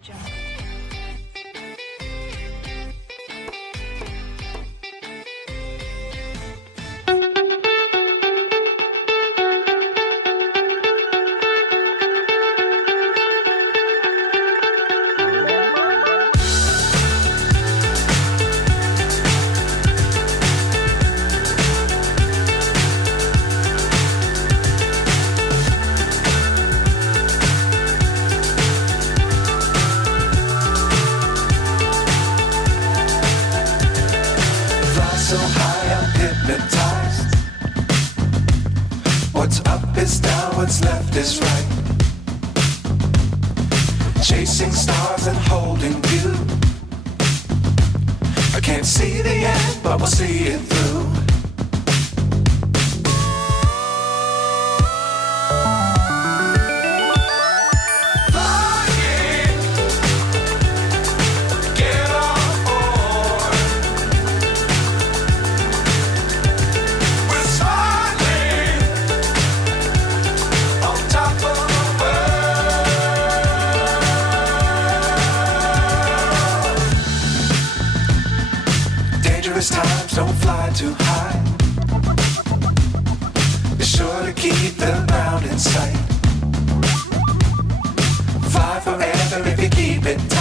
Jungle. So high I'm hypnotized. What's up is down, what's left is right. Chasing stars and holding you. I can't see the end, but we'll see it through. Dangerous times, don't fly too high. Be sure to keep the ground in sight. Fly forever if you keep it tight.